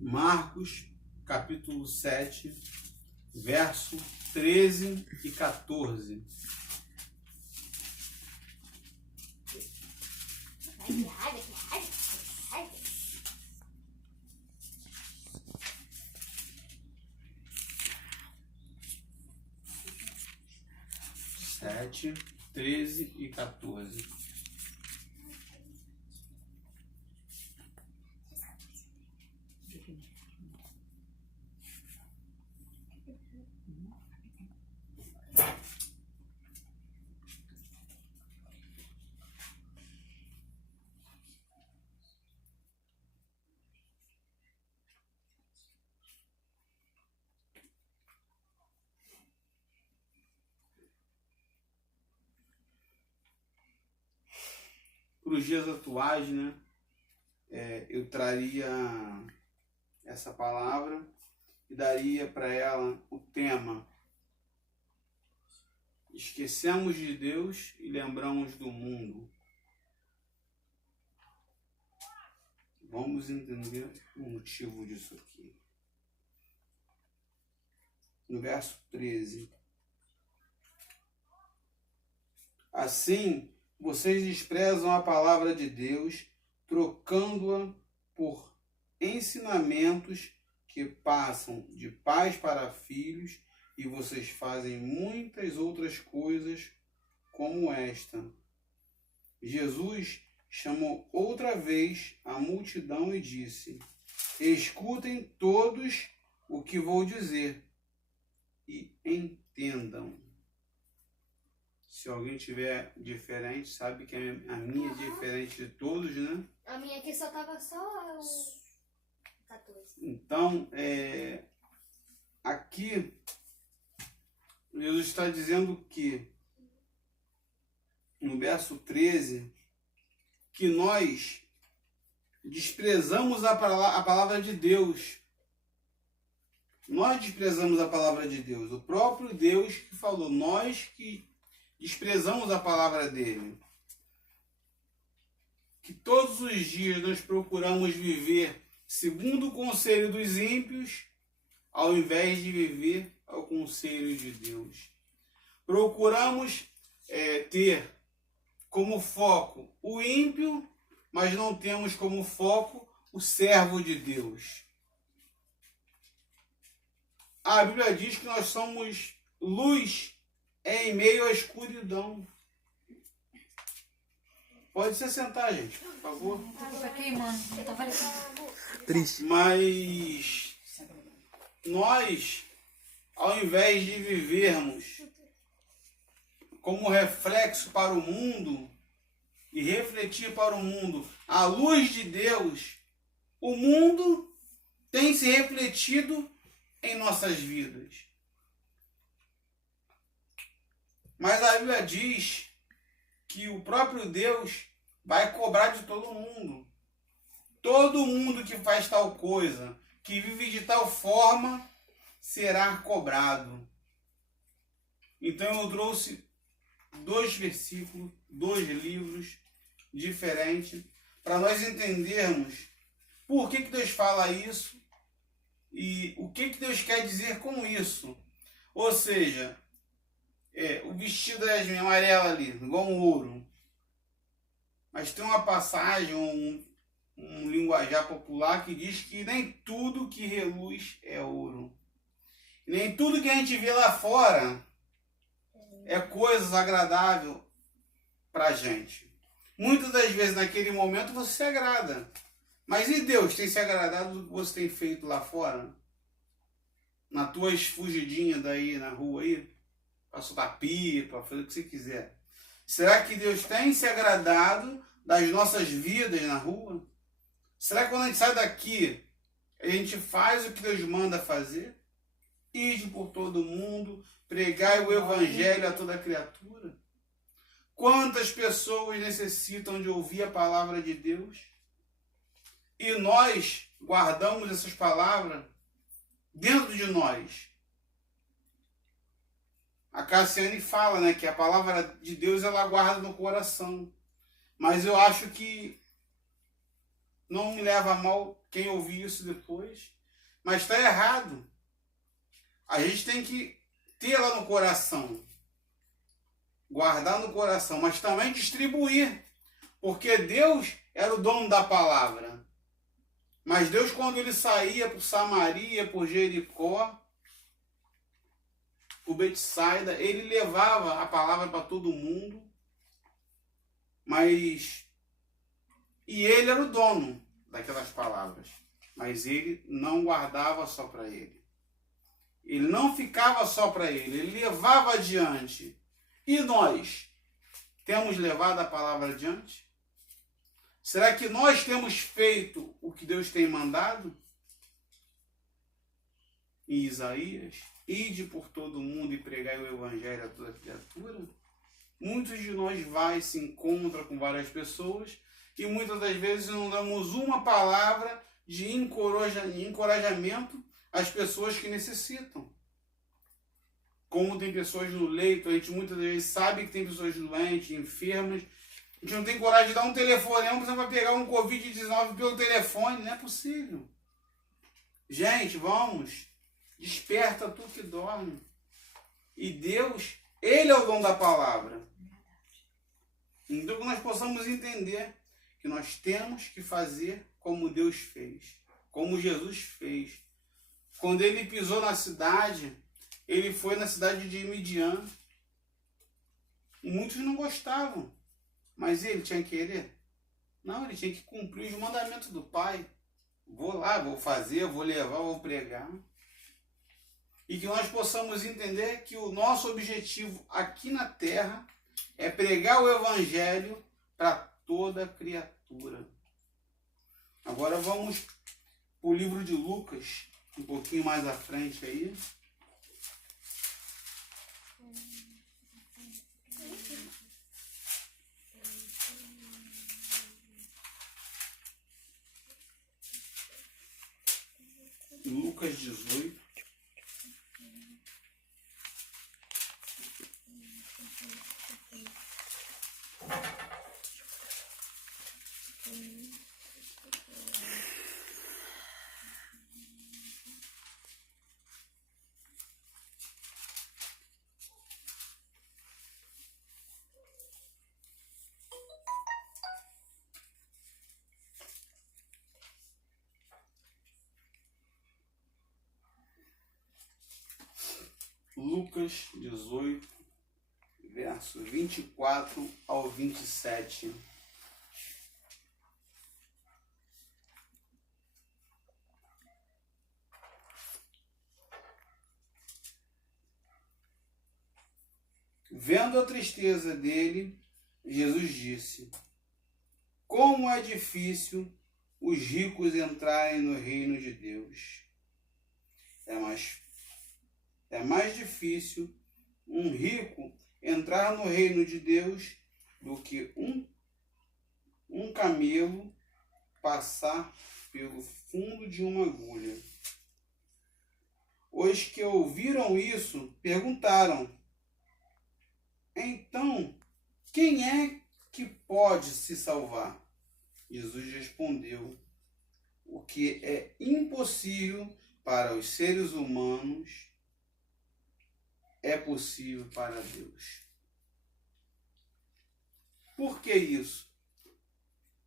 Marcos, capítulo 7, verso 13 e 14. Sete, 13 e 14. Para os dias atuais, né, eu traria essa palavra e daria para ela o tema: esquecemos de Deus e lembramos do mundo. Vamos entender o motivo disso aqui. No verso 13. Assim, vocês desprezam a palavra de Deus, trocando-a por ensinamentos que passam de pais para filhos, e vocês fazem muitas outras coisas como esta. Jesus chamou outra vez a multidão e disse: escutem todos o que vou dizer e entendam. Se alguém tiver diferente, sabe que a minha é diferente de todos, né? A minha aqui só tava só o 14. Então, aqui, Jesus está dizendo que, no verso 13, que nós desprezamos a palavra de Deus. Nós desprezamos a palavra de Deus. O próprio Deus que falou, nós que desprezamos a palavra dele. Que todos os dias nós procuramos viver segundo o conselho dos ímpios, ao invés de viver ao conselho de Deus. Procuramos ter como foco o ímpio, mas não temos como foco o servo de Deus. A Bíblia diz que nós somos luz em meio à escuridão. Pode se sentar, gente, por favor. Triste. Mas nós, ao invés de vivermos como reflexo para o mundo e refletir para o mundo a luz de Deus, o mundo tem se refletido em nossas vidas. Mas a Bíblia diz que o próprio Deus vai cobrar de todo mundo. Todo mundo que faz tal coisa, que vive de tal forma, será cobrado. Então eu trouxe 2 versículos, 2 livros diferentes, para nós entendermos por que Deus fala isso e o que Deus quer dizer com isso. Ou seja, o vestido é amarelo ali, igual um ouro. Mas tem uma passagem, um linguajar popular que diz que nem tudo que reluz é ouro. Nem tudo que a gente vê lá fora é coisa agradável pra gente. Muitas das vezes naquele momento você se agrada. Mas e Deus tem se agradado do que você tem feito lá fora? Nas tuas fugidinhas daí na rua aí? Para soltar pipa, fazer o que você quiser. Será que Deus tem se agradado das nossas vidas na rua? Será que quando a gente sai daqui, a gente faz o que Deus manda fazer? Ide por todo mundo, pregai o evangelho a toda criatura? Quantas pessoas necessitam de ouvir a palavra de Deus? E nós guardamos essas palavras dentro de nós. A Cassiane fala, né, que a palavra de Deus ela guarda no coração. Mas eu acho que não me leva a mal quem ouvir isso depois. Mas está errado. A gente tem que ter lá no coração. Guardar no coração. Mas também distribuir. Porque Deus era o dono da palavra. Mas Deus, quando ele saía por Samaria, por Jericó, por Betsaida, ele levava a palavra para todo mundo. Mas... E ele era o dono daquelas palavras. Mas ele não guardava só para ele. Ele não ficava só para ele. Ele levava adiante. E nós? Temos levado a palavra adiante? Será que nós temos feito o que Deus tem mandado? Em Isaías, ide por todo mundo e pregai o evangelho a toda criatura. Muitos de nós vai se encontra com várias pessoas e muitas das vezes não damos uma palavra de encorajamento às pessoas que necessitam. Como tem pessoas no leito, a gente muitas vezes sabe que tem pessoas doentes, enfermas. A gente não tem coragem de dar um telefonema, você vai pegar um Covid-19 pelo telefone, não é possível. Gente, vamos, desperta tu que dorme. E Deus, Ele é o dono da palavra. Então que nós possamos entender que nós temos que fazer como Deus fez, como Jesus fez. Quando Ele pisou na cidade, Ele foi na cidade de Midian. Muitos não gostavam. Mas ele tinha que querer? Não, ele tinha que cumprir os mandamentos do Pai. Vou lá, vou fazer, vou levar, vou pregar. E que nós possamos entender que o nosso objetivo aqui na terra é pregar o Evangelho para toda criatura. Agora vamos para o livro de Lucas, um pouquinho mais à frente aí. Lucas 18. Lucas 18, verso 24 ao 27. Vendo a tristeza dele, Jesus disse: como é difícil os ricos entrarem no reino de Deus. É mais difícil um rico entrar no reino de Deus do que um camelo passar pelo fundo de uma agulha. Os que ouviram isso perguntaram: então, quem é que pode se salvar? Jesus respondeu: o que é impossível para os seres humanos é possível para Deus. Por que isso?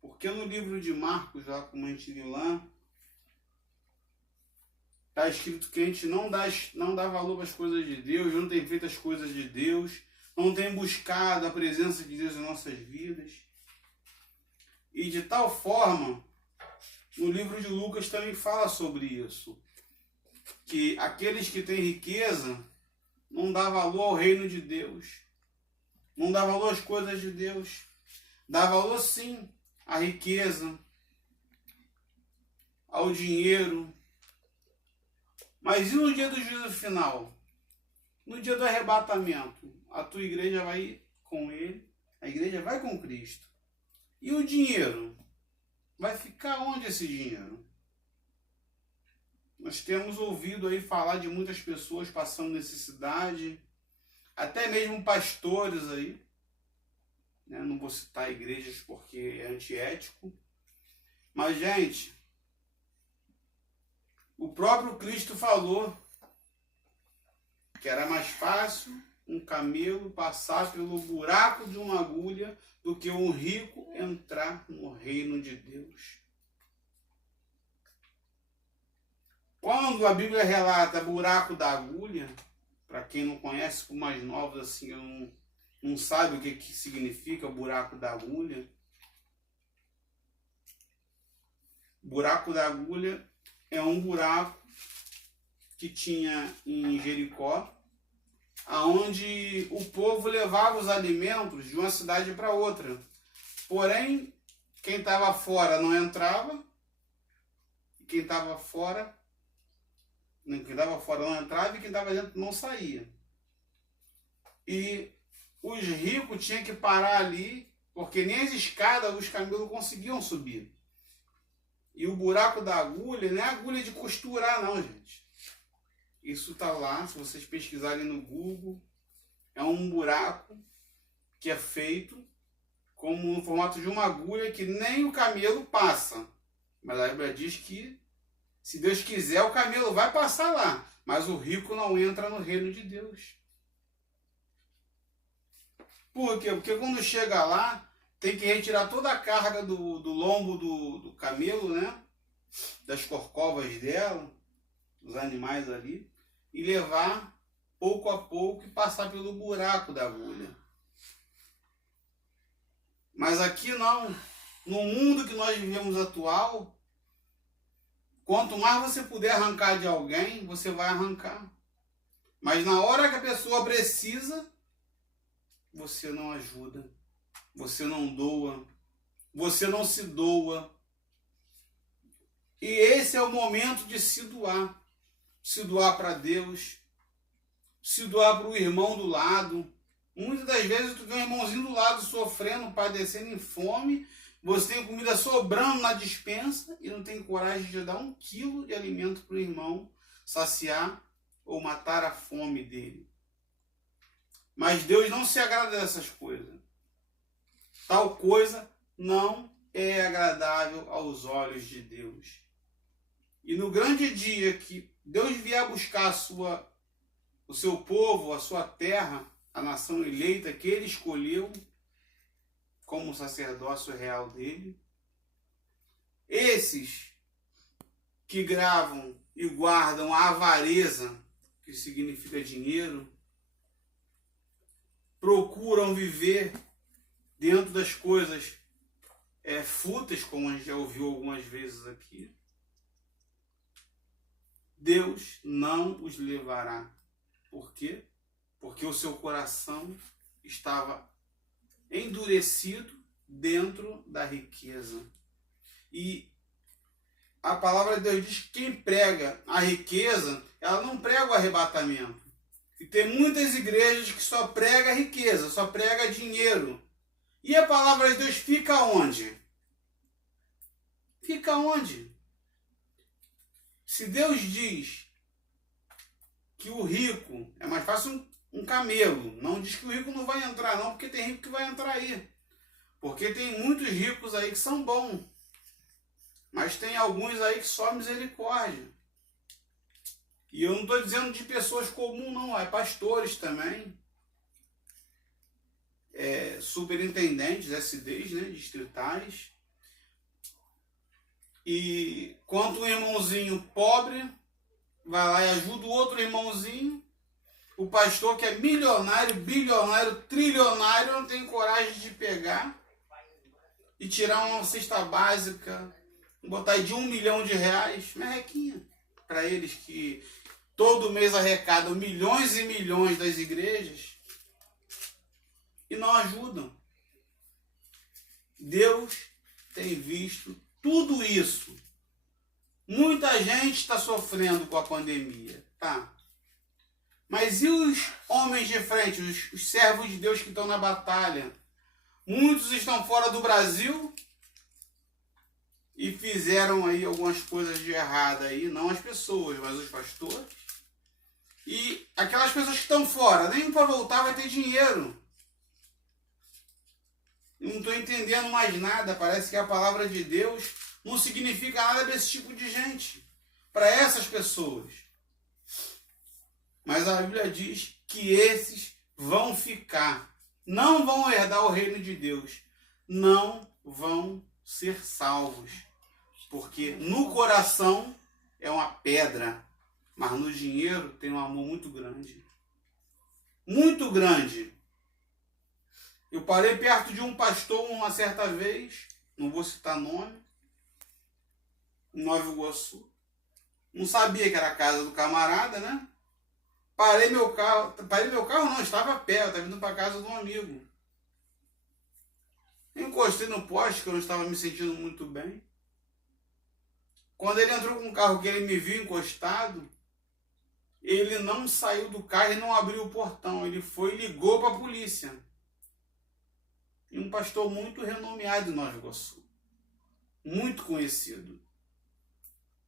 Porque no livro de Marcos, lá como a gente viu lá, está escrito que a gente não dá valor às coisas de Deus, não tem feito as coisas de Deus, não tem buscado a presença de Deus em nossas vidas. E de tal forma, no livro de Lucas também fala sobre isso, que aqueles que têm riqueza não dá valor ao reino de Deus, não dá valor às coisas de Deus, dá valor sim à riqueza, ao dinheiro. Mas e no dia do juízo final? No dia do arrebatamento, a tua igreja vai com ele, a igreja vai com Cristo. E o dinheiro? Vai ficar onde esse dinheiro? Nós temos ouvido aí falar de muitas pessoas passando necessidade, até mesmo pastores aí, né? Não vou citar igrejas porque é antiético. Mas, gente, o próprio Cristo falou que era mais fácil um camelo passar pelo buraco de uma agulha do que um rico entrar no reino de Deus. Quando a Bíblia relata buraco da agulha, para quem não conhece, os mais novos assim, não sabe o que significa buraco da agulha. Buraco da agulha é um buraco que tinha em Jericó, aonde o povo levava os alimentos de uma cidade para outra. Porém, quem estava fora não entrava, e quem estava fora não entrava e quem estava dentro não saía. E os ricos tinham que parar ali, porque nem as escadas os camelos conseguiam subir. E o buraco da agulha não é agulha de costurar não, gente. Isso está lá, se vocês pesquisarem no Google, é um buraco que é feito como no formato de uma agulha que nem o camelo passa. Mas a Bíblia diz que, se Deus quiser, o camelo vai passar lá. Mas o rico não entra no reino de Deus. Por quê? Porque quando chega lá, tem que retirar toda a carga do lombo do camelo, né? Das corcovas dela, dos animais ali, e levar pouco a pouco e passar pelo buraco da agulha. Mas aqui não. No mundo que nós vivemos atual, quanto mais você puder arrancar de alguém, você vai arrancar. Mas na hora que a pessoa precisa, você não ajuda, você não doa, você não se doa. E esse é o momento de se doar. Se doar para Deus, se doar para o irmão do lado. Muitas das vezes tu vê um irmãozinho do lado sofrendo, padecendo em fome, você tem comida sobrando na despensa e não tem coragem de dar 1 quilo de alimento para o irmão saciar ou matar a fome dele. Mas Deus não se agrada dessas coisas. Tal coisa não é agradável aos olhos de Deus. E no grande dia que Deus vier buscar o seu povo, a sua terra, a nação eleita que ele escolheu como sacerdócio real dele, esses que gravam e guardam a avareza, que significa dinheiro, procuram viver dentro das coisas fúteis, como a gente já ouviu algumas vezes aqui, Deus não os levará. Por quê? Porque o seu coração estava endurecido dentro da riqueza. E a palavra de Deus diz que quem prega a riqueza, ela não prega o arrebatamento. E tem muitas igrejas que só prega a riqueza, só prega dinheiro. E a palavra de Deus fica onde? Fica onde? Se Deus diz que o rico é mais fácil um camelo, não diz que o rico não vai entrar não, porque tem rico que vai entrar aí. Porque tem muitos ricos aí que são bons. Mas tem alguns aí que só misericórdia. E eu não estou dizendo de pessoas comuns não, é pastores também. Superintendentes, SDs, né, distritais. E quando um irmãozinho pobre vai lá e ajuda o outro irmãozinho, o pastor que é milionário, bilionário, trilionário, não tem coragem de pegar e tirar uma cesta básica, botar aí de R$1 milhão, merrequinha, para eles que todo mês arrecadam milhões e milhões das igrejas e não ajudam. Deus tem visto tudo isso. Muita gente está sofrendo com a pandemia, tá? Mas e os homens de frente, os servos de Deus que estão na batalha? Muitos estão fora do Brasil e fizeram aí algumas coisas de errado aí, não as pessoas, mas os pastores. E aquelas pessoas que estão fora, nem para voltar vai ter dinheiro. Eu não estou entendendo mais nada. Parece que a palavra de Deus não significa nada desse tipo de gente. Para essas pessoas. Mas a Bíblia diz que esses vão ficar. Não vão herdar o reino de Deus. Não vão ser salvos. Porque no coração é uma pedra. Mas no dinheiro tem um amor muito grande. Muito grande. Eu parei perto de um pastor uma certa vez, não vou citar nome, em Nova Iguaçu. Não sabia que era a casa do camarada, né? Parei meu carro não, estava a pé, eu estava indo para a casa de um amigo. Encostei no poste, que eu não estava me sentindo muito bem. Quando ele entrou com o carro, que ele me viu encostado, ele não saiu do carro e não abriu o portão. Ele foi e ligou para a polícia. E um pastor muito renomeado em Nova Iguaçu. Muito conhecido.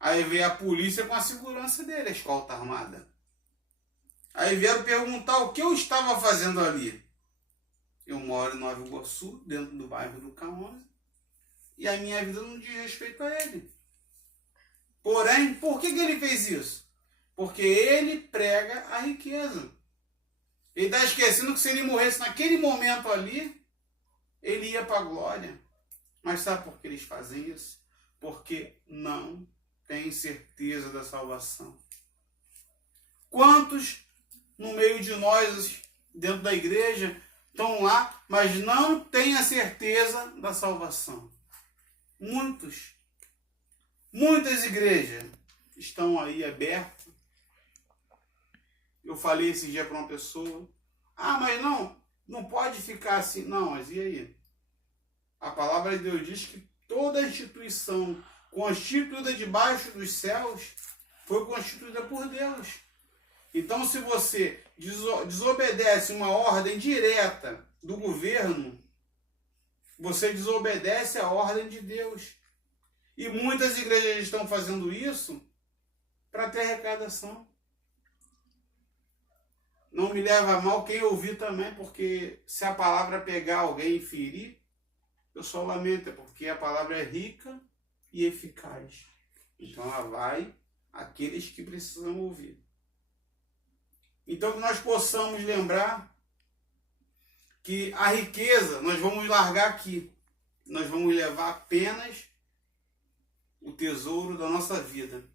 Aí veio a polícia com a segurança dele, a escolta armada. Aí vieram perguntar o que eu estava fazendo ali. Eu moro em Nova Iguaçu, dentro do bairro do K11, e a minha vida não diz respeito a ele. Porém, por que ele fez isso? Porque ele prega a riqueza. Ele está esquecendo que se ele morresse naquele momento ali, ele ia para a glória. Mas sabe por que eles fazem isso? Porque não têm certeza da salvação. Quantos no meio de nós, dentro da igreja, estão lá, mas não têm a certeza da salvação? Muitos. Muitas igrejas estão aí abertas. Eu falei esse dia para uma pessoa, mas não pode ficar assim. Não, mas e aí? A palavra de Deus diz que toda instituição constituída debaixo dos céus foi constituída por Deus. Então, se você desobedece uma ordem direta do governo, você desobedece a ordem de Deus. E muitas igrejas estão fazendo isso para ter arrecadação. Não me leva a mal quem ouvir também, porque se a palavra pegar alguém e ferir, eu só lamento, porque a palavra é rica e eficaz. Então ela vai àqueles que precisam ouvir. Então que nós possamos lembrar que a riqueza nós vamos largar aqui. Nós vamos levar apenas o tesouro da nossa vida,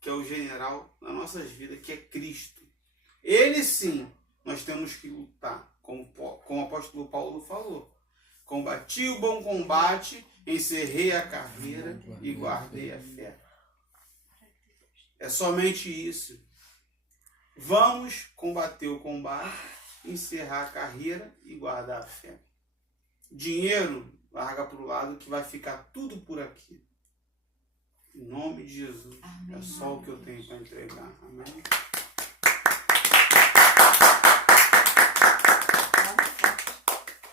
que é o general das nossas vidas, que é Cristo. Ele sim, nós temos que lutar, como o apóstolo Paulo falou. Combati o bom combate, encerrei a carreira e guardei a fé. É somente isso. Vamos combater o combate, encerrar a carreira e guardar a fé. Dinheiro, larga para o lado que vai ficar tudo por aqui. Em nome de Jesus. Amém. É só o que eu tenho para entregar. Amém.